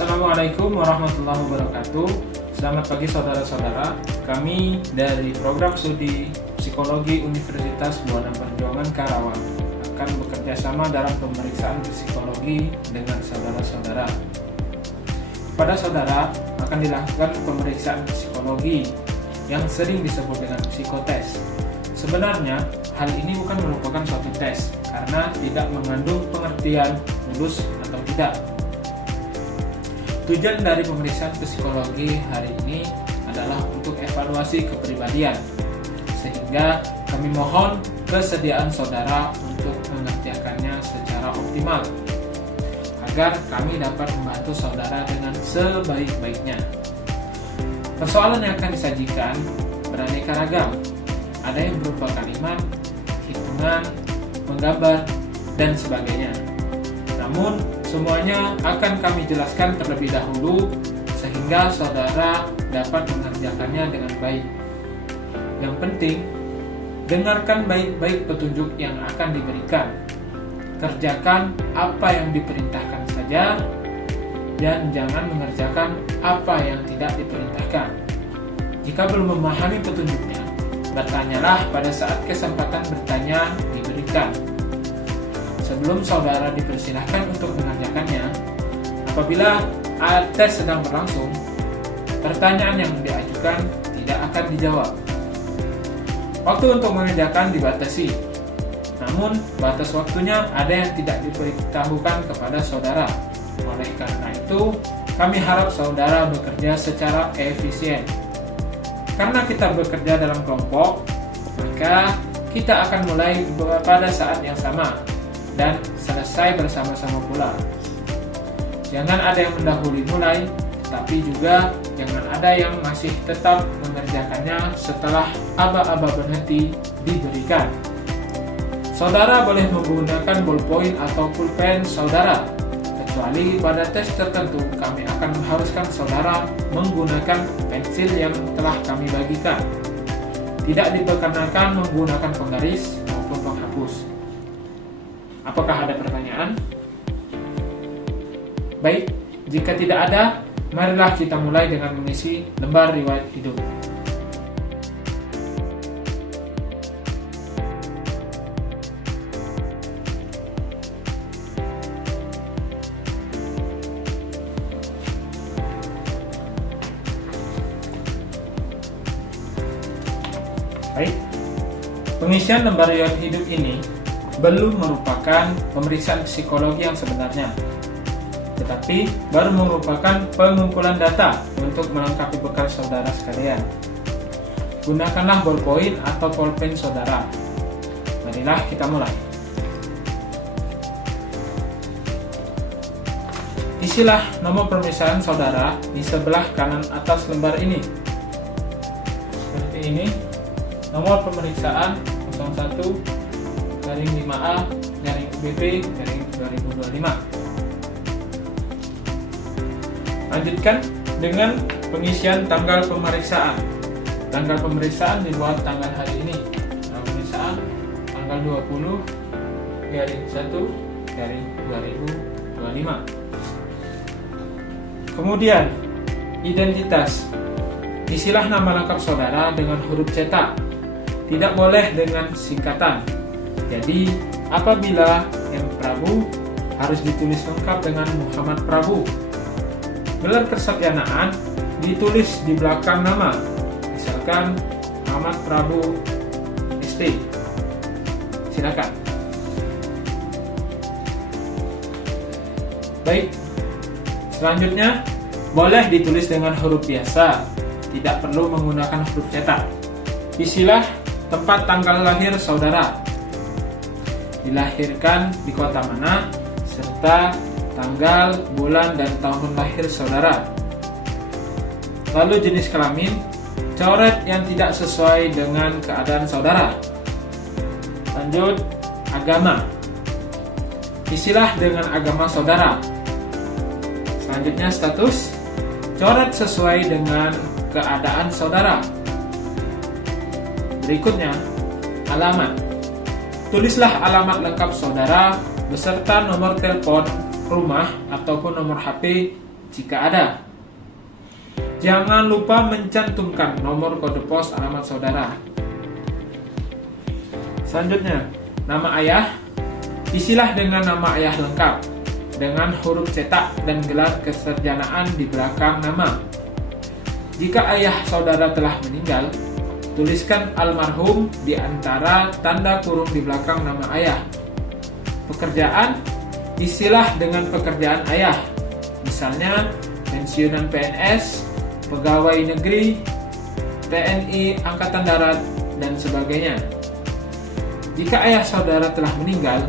Assalamualaikum warahmatullahi wabarakatuh. Selamat pagi saudara-saudara. Kami dari program studi Psikologi Universitas Buana Perjuangan Karawang akan bekerja sama dalam pemeriksaan psikologi dengan saudara-saudara. Pada saudara akan dilakukan pemeriksaan psikologi yang sering disebut dengan psikotes. Sebenarnya hal ini bukan merupakan suatu tes karena tidak mengandung pengertian lulus atau tidak. Tujuan dari pemeriksaan psikologi hari ini adalah untuk evaluasi kepribadian, sehingga kami mohon kesediaan saudara untuk mengerjakannya secara optimal, agar kami dapat membantu saudara dengan sebaik-baiknya. Persoalan yang akan disajikan beraneka ragam, ada yang berupa kalimat, hitungan, menggambar, dan sebagainya. Namun, semuanya akan kami jelaskan terlebih dahulu sehingga saudara dapat mengerjakannya dengan baik. Yang penting, dengarkan baik-baik petunjuk yang akan diberikan. Kerjakan apa yang diperintahkan saja dan jangan mengerjakan apa yang tidak diperintahkan. Jika belum memahami petunjuknya, bertanyalah pada saat kesempatan bertanya diberikan. Sebelum saudara dipersilahkan untuk mengerjakannya, apabila tes sedang berlangsung, pertanyaan yang diajukan tidak akan dijawab. Waktu untuk mengerjakan dibatasi, namun batas waktunya ada yang tidak diberitahukan kepada saudara. Oleh karena itu, kami harap saudara bekerja secara efisien. Karena kita bekerja dalam kelompok, maka kita akan mulai pada saat yang sama dan selesai bersama-sama pula. Jangan ada yang mendahului mulai, tapi juga jangan ada yang masih tetap mengerjakannya setelah aba-aba berhenti diberikan. Saudara boleh menggunakan ballpoint atau pulpen saudara, kecuali pada tes tertentu kami akan mengharuskan saudara menggunakan pensil yang telah kami bagikan. Tidak diperkenankan menggunakan penggaris maupun penghapus. Apakah ada pertanyaan? Baik, jika tidak ada, marilah kita mulai dengan mengisi lembar riwayat hidup. Baik, pengisian lembar riwayat hidup ini belum merupakan pemeriksaan psikologi yang sebenarnya, tetapi baru merupakan pengumpulan data untuk melengkapi bekal saudara sekalian. Gunakanlah ballpoint atau pulpen saudara. Marilah kita mulai. Isilah nomor pemeriksaan saudara di sebelah kanan atas lembar ini. Seperti ini, nomor pemeriksaan 01-5A-UBP-2025. Lanjutkan dengan pengisian tanggal pemeriksaan. Tanggal pemeriksaan dibuat tanggal hari ini. Tanggal pemeriksaan tanggal 20/1/2025. Kemudian, identitas. Isilah nama lengkap saudara dengan huruf cetak. Tidak boleh dengan singkatan. Jadi, apabila M. Prabu harus ditulis lengkap dengan Muhammad Prabu. Gelar kesarjanaan ditulis di belakang nama. Misalkan Muhammad Prabu ST. Silakan. Baik. Selanjutnya, boleh ditulis dengan huruf biasa. Tidak perlu menggunakan huruf cetak. Isilah tempat tanggal lahir saudara, dilahirkan di kota mana, serta tanggal, bulan, dan tahun lahir saudara. Lalu jenis kelamin, coret yang tidak sesuai dengan keadaan saudara. Lanjut, agama. Isilah dengan agama saudara. Selanjutnya status, coret sesuai dengan keadaan saudara. Berikutnya, alamat. Tulislah alamat lengkap saudara beserta nomor telepon rumah ataupun nomor HP jika ada. Jangan lupa mencantumkan nomor kode pos alamat saudara. Selanjutnya, nama ayah. Isilah dengan nama ayah lengkap, dengan huruf cetak dan gelar kesarjanaan di belakang nama. Jika ayah saudara telah meninggal, tuliskan almarhum di antara tanda kurung di belakang nama ayah. Pekerjaan, isilah dengan pekerjaan ayah. Misalnya, pensiunan PNS, pegawai negeri, TNI, Angkatan Darat, dan sebagainya. Jika ayah saudara telah meninggal,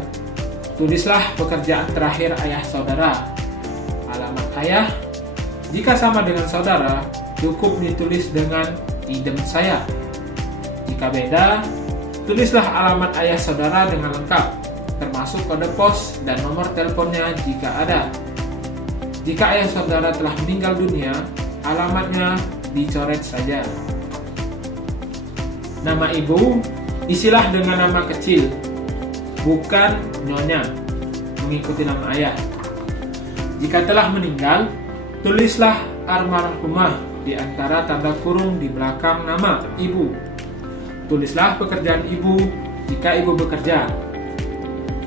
tulislah pekerjaan terakhir ayah saudara. Alamat ayah, jika sama dengan saudara, cukup ditulis dengan idem saya. Jika beda, tulislah alamat ayah saudara dengan lengkap, termasuk kode pos dan nomor teleponnya jika ada. Jika ayah saudara telah meninggal dunia, alamatnya dicoret saja. Nama ibu, isilah dengan nama kecil, bukan nyonya, mengikuti nama ayah. Jika telah meninggal, tulislah almarhumah di antara tanda kurung di belakang nama ibu. Tulislah pekerjaan ibu jika ibu bekerja.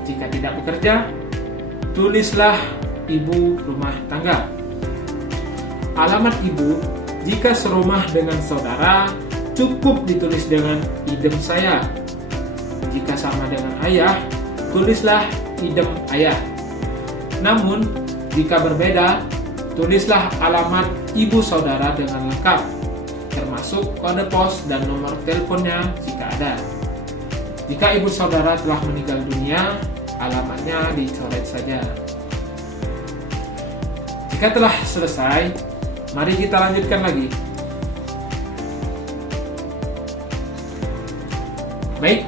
Jika tidak bekerja, tulislah ibu rumah tangga. Alamat ibu, jika serumah dengan saudara, cukup ditulis dengan idem saya. Jika sama dengan ayah, tulislah idem ayah. Namun, jika berbeda, tulislah alamat ibu saudara dengan lengkap, termasuk kode pos dan nomor teleponnya jika ada. Jika ibu saudara telah meninggal dunia, alamatnya dicoret saja. Jika telah selesai, mari kita lanjutkan lagi. Baik,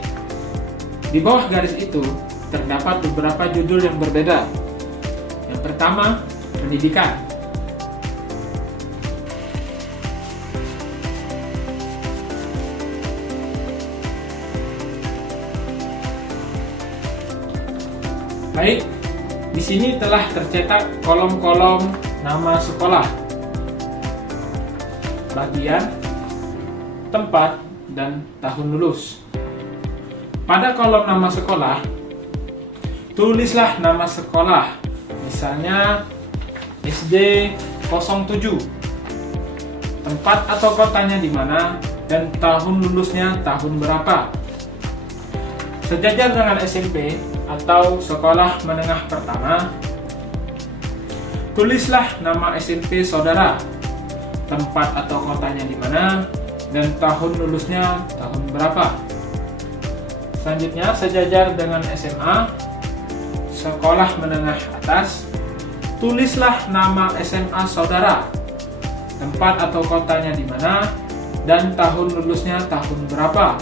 di bawah garis itu terdapat beberapa judul yang berbeda. Yang pertama, pendidikan. Baik, di sini telah tercetak kolom-kolom nama sekolah, bagian, tempat, dan tahun lulus. Pada kolom nama sekolah, tulislah nama sekolah, misalnya SD 07, tempat atau kotanya di mana, dan tahun lulusnya tahun berapa. Sejajar dengan SMP atau sekolah menengah pertama, tulislah nama SMP saudara, tempat atau kotanya di mana, dan tahun lulusnya tahun berapa. Selanjutnya, sejajar dengan SMA, sekolah menengah atas, tulislah nama SMA saudara, tempat atau kotanya di mana, dan tahun lulusnya tahun berapa.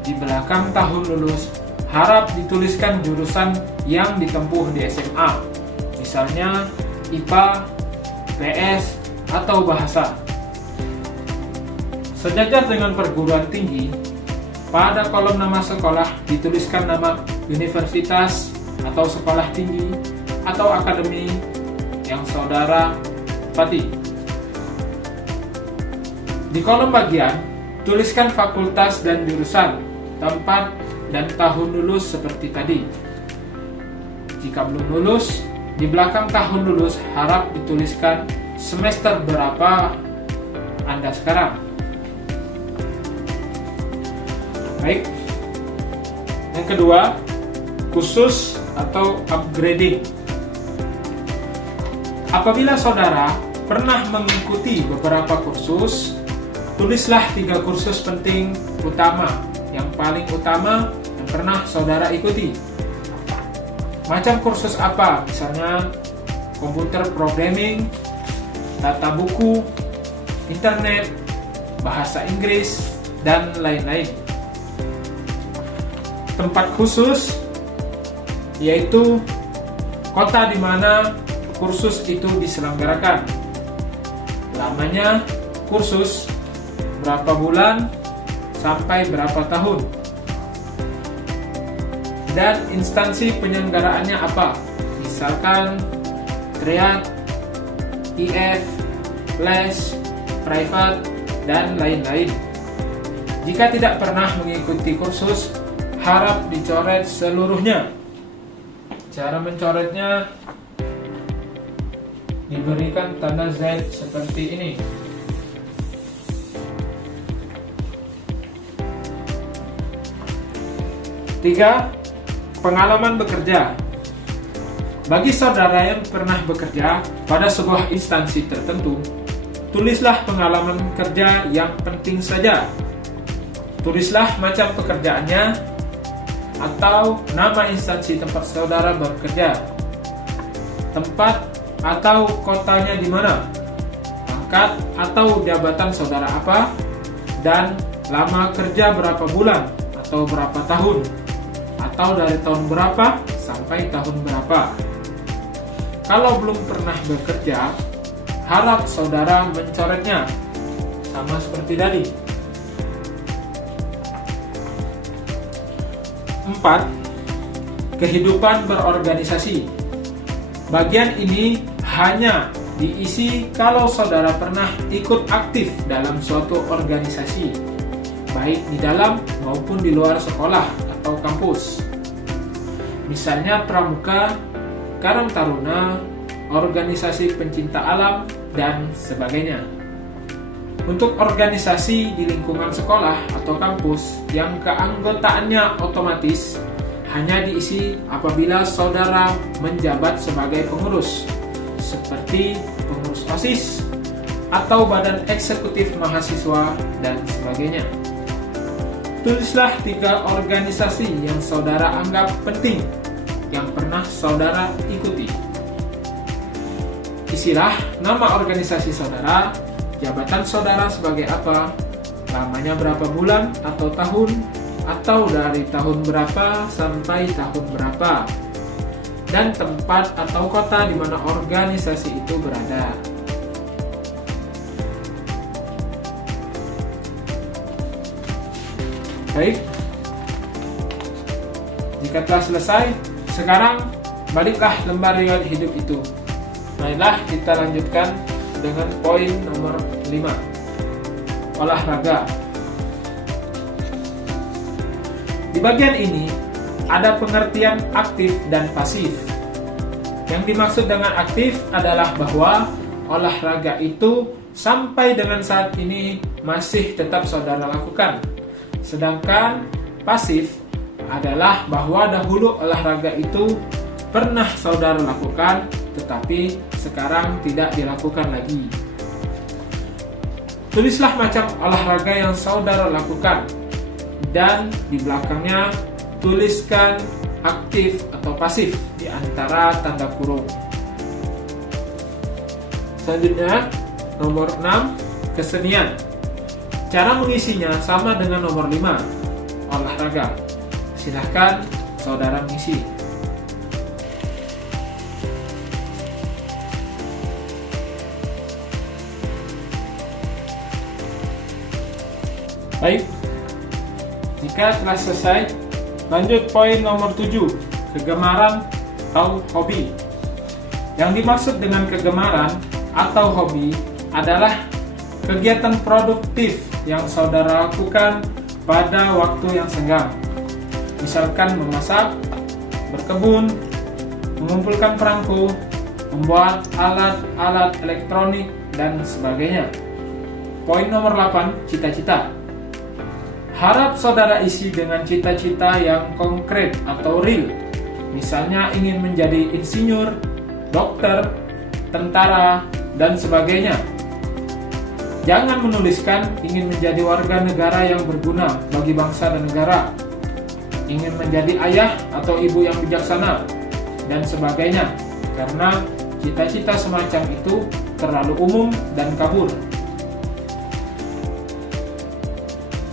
Di belakang tahun lulus, harap dituliskan jurusan yang ditempuh di SMA, misalnya IPA, PS, atau bahasa. Sejajar dengan perguruan tinggi, pada kolom nama sekolah dituliskan nama universitas atau sekolah tinggi atau akademi yang saudara tempati. Di kolom bagian, tuliskan fakultas dan jurusan, tempat, dan tahun lulus seperti tadi. Jika belum lulus, di belakang tahun lulus harap dituliskan semester berapa Anda sekarang. Baik. Yang kedua, kursus atau upgrading. Apabila saudara pernah mengikuti beberapa kursus, tulislah 3 kursus penting utama yang paling utama yang pernah saudara ikuti. Macam kursus apa? Misalnya komputer programming, tata buku, internet, bahasa Inggris, dan lain-lain. Tempat khusus yaitu kota di mana kursus itu diselenggarakan. Lamanya kursus, berapa bulan sampai berapa tahun, dan instansi penyelenggaraannya apa, misalkan TRIAD, IF, flash, private, dan lain-lain. Jika tidak pernah mengikuti kursus, harap dicoret seluruhnya. Cara mencoretnya diberikan tanda Z seperti ini. Tiga, pengalaman bekerja. Bagi saudara yang pernah bekerja pada sebuah instansi tertentu, tulislah pengalaman kerja yang penting saja. Tulislah macam pekerjaannya atau nama instansi tempat saudara bekerja, tempat atau kotanya di mana, pangkat atau jabatan saudara apa, dan lama kerja berapa bulan atau berapa tahun, atau dari tahun berapa sampai tahun berapa. Kalau belum pernah bekerja, harap saudara mencoretnya, sama seperti tadi. 4. Kehidupan berorganisasi. Bagian ini hanya diisi kalau saudara pernah ikut aktif dalam suatu organisasi, baik di dalam maupun di luar sekolah atau kampus. Misalnya pramuka, Karang Taruna, organisasi pencinta alam, dan sebagainya. Untuk organisasi di lingkungan sekolah atau kampus yang keanggotaannya otomatis hanya diisi apabila saudara menjabat sebagai pengurus, seperti pengurus OSIS atau badan eksekutif mahasiswa dan sebagainya. Tulislah 3 organisasi yang saudara anggap penting yang pernah saudara ikuti. Isilah nama organisasi saudara, jabatan saudara sebagai apa, lamanya berapa bulan atau tahun, atau dari tahun berapa sampai tahun berapa, dan tempat atau kota di mana organisasi itu berada. Baik, jika telah selesai, sekarang baliklah lembar riwayat hidup itu. Marilah kita lanjutkan dengan poin nomor 5. Olahraga. Di bagian ini ada pengertian aktif dan pasif. Yang dimaksud dengan aktif adalah bahwa olahraga itu sampai dengan saat ini masih tetap saudara lakukan. Sedangkan pasif adalah bahwa dahulu olahraga itu pernah saudara lakukan, tetapi sekarang tidak dilakukan lagi. Tulislah macam olahraga yang saudara lakukan, dan di belakangnya tuliskan aktif atau pasif di antara tanda kurung. Selanjutnya, nomor 6, kesenian. Cara mengisinya sama dengan nomor 5, olahraga. Silahkan saudara mengisi. Baik, jika telah selesai, lanjut poin nomor 7, kegemaran atau hobi. Yang dimaksud dengan kegemaran atau hobi adalah kegiatan produktif yang saudara lakukan pada waktu yang senggang. Misalkan memasak, berkebun, mengumpulkan perangko, membuat alat-alat elektronik, dan sebagainya. Poin nomor 8, cita-cita. Harap saudara isi dengan cita-cita yang konkret atau real. Misalnya ingin menjadi insinyur, dokter, tentara, dan sebagainya. Jangan menuliskan ingin menjadi warga negara yang berguna bagi bangsa dan negara, ingin menjadi ayah atau ibu yang bijaksana, dan sebagainya, karena cita-cita semacam itu terlalu umum dan kabur.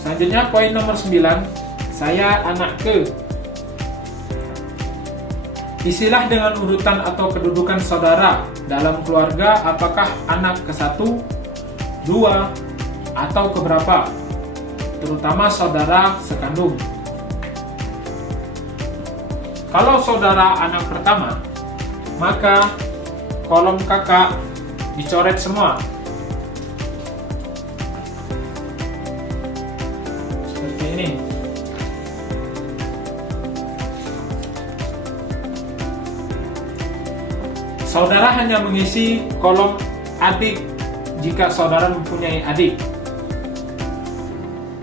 Selanjutnya poin nomor 9, saya anak ke. Isilah dengan urutan atau kedudukan saudara dalam keluarga, apakah anak ke-1, 2, atau keberapa, terutama saudara sekandung. Kalau saudara anak pertama, maka kolom kakak dicoret semua. Seperti ini. Saudara hanya mengisi kolom adik jika saudara mempunyai adik.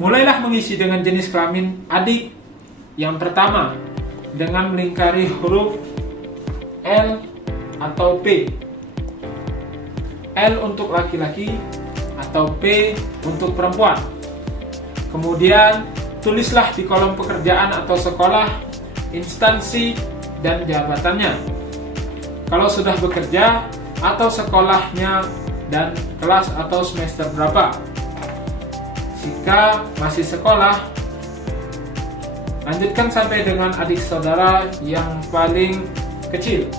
Mulailah mengisi dengan jenis kelamin adik. Yang pertama, dengan melingkari huruf L atau P. L untuk laki-laki atau P untuk perempuan. Kemudian, tulislah di kolom pekerjaan atau sekolah, instansi, dan jabatannya. Kalau sudah bekerja atau sekolahnya dan kelas atau semester berapa. Jika masih sekolah, lanjutkan sampai dengan adik saudara yang paling kecil.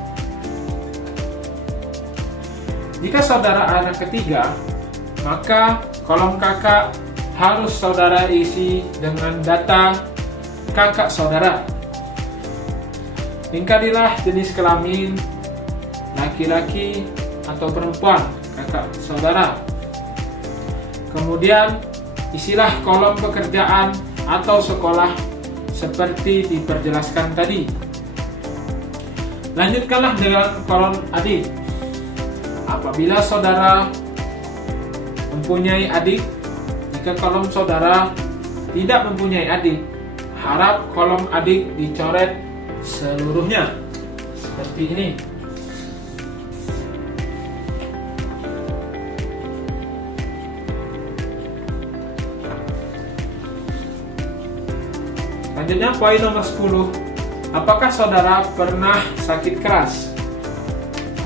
Jika saudara anak ketiga, maka kolom kakak harus saudara isi dengan data kakak saudara. Lingkarilah jenis kelamin laki-laki atau perempuan kakak saudara. Kemudian isilah kolom pekerjaan atau sekolah seperti diperjelaskan tadi. Lanjutkanlah dengan kolom adik. Apabila saudara mempunyai adik, jika kolom saudara tidak mempunyai adik, harap kolom adik dicoret seluruhnya seperti ini. Selanjutnya poin nomor 10. Apakah saudara pernah sakit keras?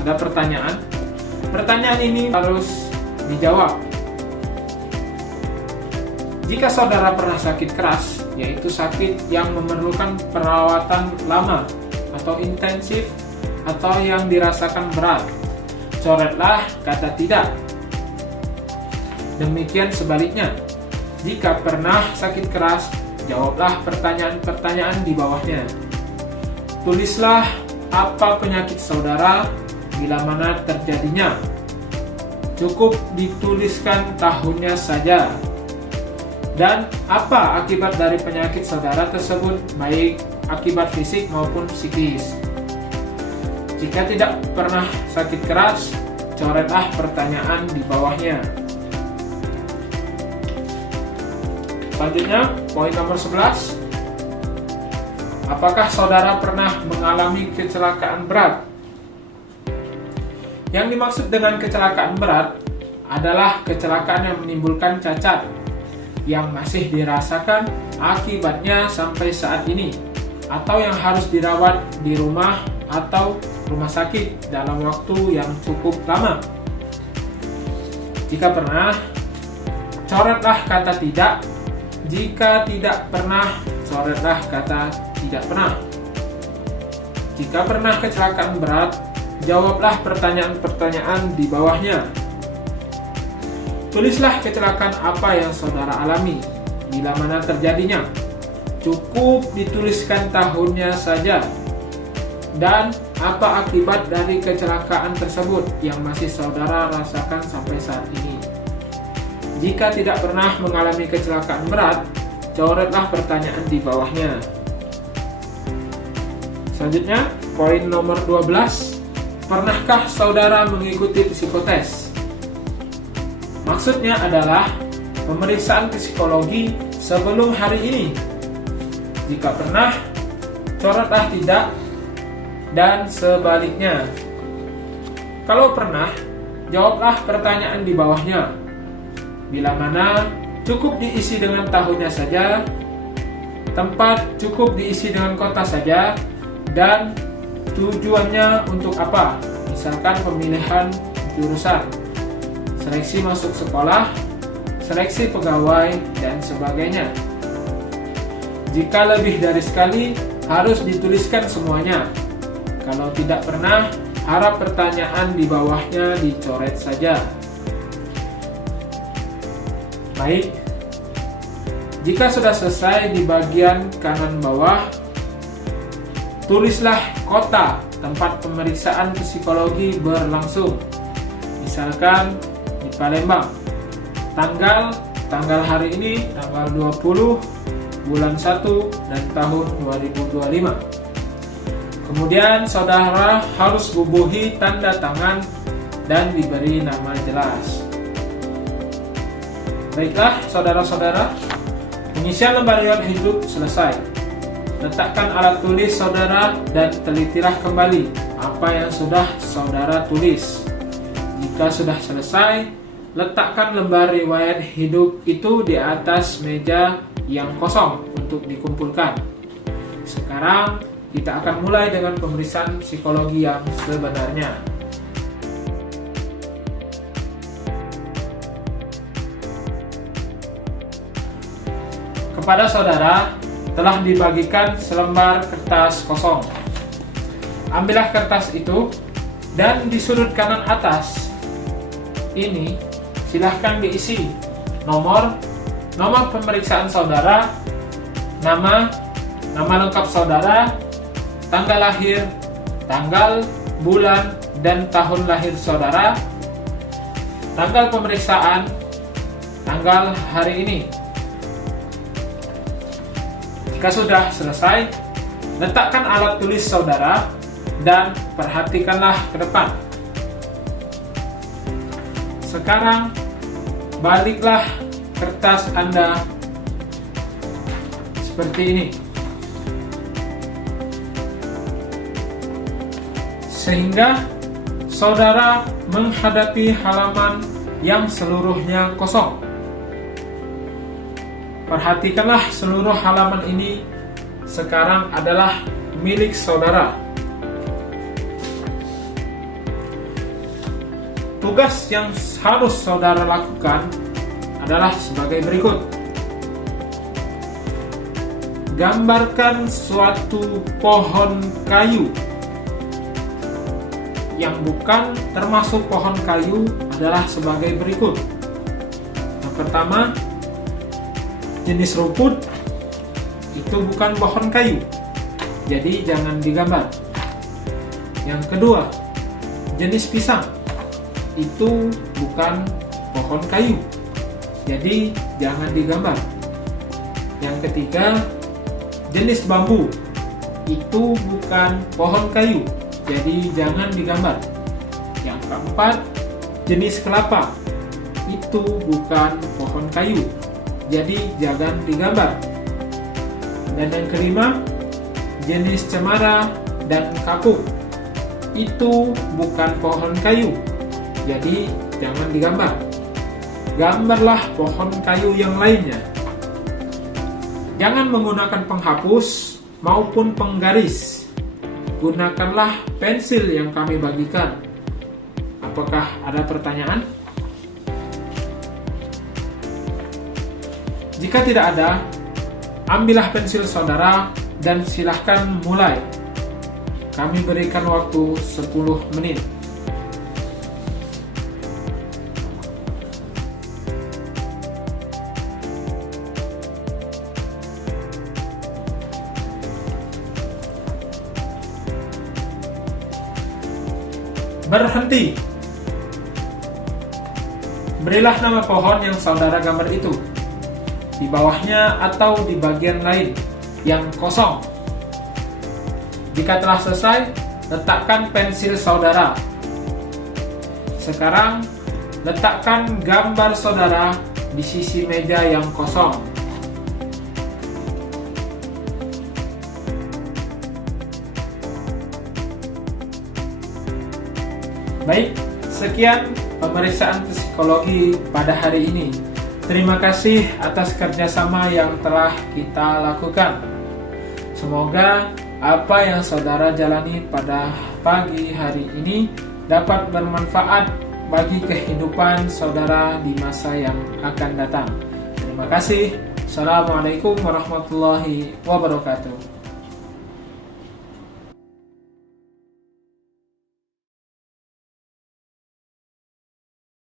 Ada pertanyaan. Pertanyaan ini harus dijawab. Jika saudara pernah sakit keras, yaitu sakit yang memerlukan perawatan lama atau intensif atau yang dirasakan berat, coretlah kata tidak. Demikian sebaliknya. Jika pernah sakit keras, jawablah pertanyaan-pertanyaan di bawahnya. Tulislah apa penyakit saudara, bila mana terjadinya. Cukup dituliskan tahunnya saja. Dan apa akibat dari penyakit saudara tersebut, baik akibat fisik maupun psikis. Jika tidak pernah sakit keras, coretlah pertanyaan di bawahnya. Selanjutnya, poin nomor 11. Apakah saudara pernah mengalami kecelakaan berat? Yang dimaksud dengan kecelakaan berat adalah kecelakaan yang menimbulkan cacat yang masih dirasakan akibatnya sampai saat ini, atau yang harus dirawat di rumah atau rumah sakit dalam waktu yang cukup lama. Jika pernah, coretlah kata tidak. Jika tidak pernah, coretlah kata tidak pernah. Jika pernah kecelakaan berat, jawablah pertanyaan-pertanyaan di bawahnya. Tulislah kecelakaan apa yang saudara alami, bila mana terjadinya. Cukup dituliskan tahunnya saja. Dan apa akibat dari kecelakaan tersebut yang masih saudara rasakan sampai saat ini. Jika tidak pernah mengalami kecelakaan berat, coretlah pertanyaan di bawahnya. Selanjutnya, poin nomor 12. Pernahkah saudara mengikuti psikotes? Maksudnya adalah pemeriksaan psikologi sebelum hari ini. Jika pernah, coretlah tidak, dan sebaliknya. Kalau pernah, jawablah pertanyaan di bawahnya. Bila mana cukup diisi dengan tahunnya saja, tempat cukup diisi dengan kota saja, dan tujuannya untuk apa? Misalkan pemilihan jurusan, seleksi masuk sekolah, seleksi pegawai, dan sebagainya. Jika lebih dari sekali, harus dituliskan semuanya. Kalau tidak pernah, harap pertanyaan di bawahnya dicoret saja. Baik, jika sudah selesai di bagian kanan bawah, tulislah kota tempat pemeriksaan psikologi berlangsung. Misalkan di Palembang, tanggal hari ini tanggal 20 bulan 1 dan tahun 2025. Kemudian saudara harus bubuhi tanda tangan dan diberi nama jelas. Baiklah saudara-saudara, pengisian lembar riwayat hidup selesai. Letakkan alat tulis saudara dan telitilah kembali apa yang sudah saudara tulis. Jika sudah selesai, letakkan lembar riwayat hidup itu di atas meja yang kosong untuk dikumpulkan. Sekarang kita akan mulai dengan pemeriksaan psikologi yang sebenarnya. Kepada saudara telah dibagikan selembar kertas kosong. Ambillah kertas itu dan di sudut kanan atas ini silahkan diisi nomor pemeriksaan saudara, nama lengkap saudara, tanggal lahir, tanggal, bulan, dan tahun lahir saudara, tanggal pemeriksaan, tanggal hari ini. Jika sudah selesai, letakkan alat tulis saudara dan perhatikanlah ke depan. Sekarang, baliklah kertas Anda seperti ini, sehingga saudara menghadapi halaman yang seluruhnya kosong. Perhatikanlah seluruh halaman ini sekarang adalah milik saudara. Tugas yang harus saudara lakukan adalah sebagai berikut. Gambarkan suatu pohon kayu. Yang bukan termasuk pohon kayu adalah sebagai berikut. Yang pertama, jenis rumput itu bukan pohon kayu, jadi jangan digambar. Yang kedua, jenis pisang itu bukan pohon kayu, jadi jangan digambar. Yang ketiga, jenis bambu itu bukan pohon kayu, jadi jangan digambar. Yang keempat, jenis kelapa itu bukan pohon kayu, jadi jangan digambar. Dan yang kelima, jenis cemara dan kapuk itu bukan pohon kayu, jadi jangan digambar. Gambarlah pohon kayu yang lainnya. Jangan menggunakan penghapus maupun penggaris. Gunakanlah pensil yang kami bagikan. Apakah ada pertanyaan? Jika tidak ada, ambillah pensil saudara dan silahkan mulai. Kami berikan waktu 10 menit. Berhenti. Berilah nama pohon yang saudara gambar itu di bawahnya atau di bagian lain yang kosong. Jika telah selesai, letakkan pensil saudara. Sekarang, letakkan gambar saudara di sisi meja yang kosong. Baik, sekian pemeriksaan psikologi pada hari ini. Terima kasih atas kerjasama yang telah kita lakukan. Semoga apa yang saudara jalani pada pagi hari ini dapat bermanfaat bagi kehidupan saudara di masa yang akan datang. Terima kasih. Assalamualaikum warahmatullahi wabarakatuh.